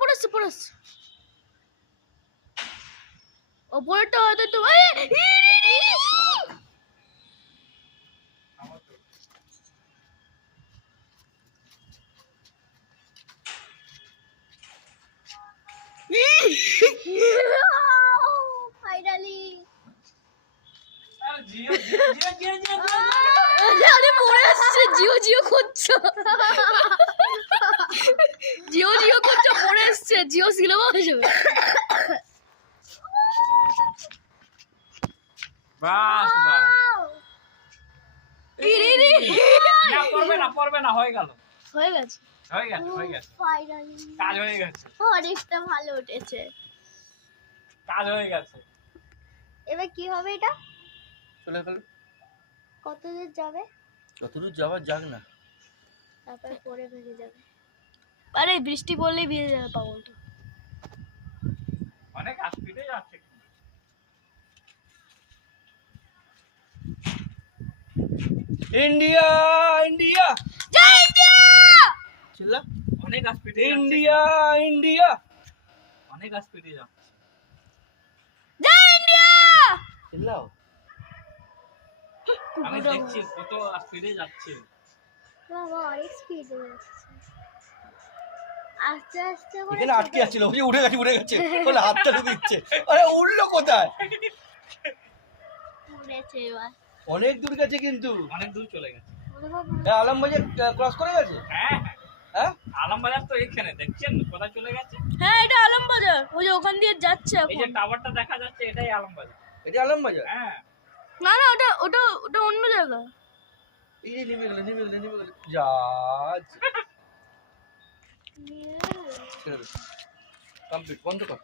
পড়েছে ওপরটা হয়তো তো ফাইনালি আরে পড়ে আসছে জিও করছো পড়ে আসছে জিও সিনেমা হয়ে যাবে বাস পড়বে না হয়ে গেছে ফাইনালি কাজ হয়ে গেছে অনেকটা ভালো উঠেছে। কাজ হয়ে গেছে। এবার কি হবে এটা? চলে গেল। কতদূর যাবে? যতদূর যাওয়ার যাক না, তারপরে পরে ভেঙে যাবে। আরে বৃষ্টি পড়লেই ভিজে যাবে পাগলটা। অনেক স্পিডে যাচ্ছে। ইন্ডিয়া ইন্ডিয়া জয় ইন্ডিয়া চিল্লা, অনেক স্পিডে ইন্ডিয়া ইন্ডিয়া অনেক স্পিডে যাচ্ছে। জয় ইন্ডিয়া চিল্লাও। আমি দেখছি কত স্পিডে যাচ্ছে। বাবা অনেক স্পিড যাচ্ছে। আস্তে আস্তে করে এখানে আটকে যাচ্ছিল, ওই যে উঠে গেছে বলে হাতটা দিচ্ছে। আরে উঠলো কোথায়? উড়েছে এবার। অনেক দূর গেছে কিন্তু, অনেক দূর চলে গেছে। ওরে বাবা, আলমবাজার ক্রস করে গেছে। হ্যাঁ হ্যাঁ আলমবাজার তো এখানে দেখছেন কোথায় চলে গেছে। হ্যাঁ এটা আলমবাজার, ওই যে ওখান দিয়ে যাচ্ছে এই যে এখন। টাওয়ারটা দেখা যাচ্ছে এটাই আলমবাজার। এটা আলমবাজার। হ্যাঁ না ওটা অন্য জায়গা। এই যে নেমে গেল জাহাজ। নিয়ে কমপ্লিট, বন্ধ কর।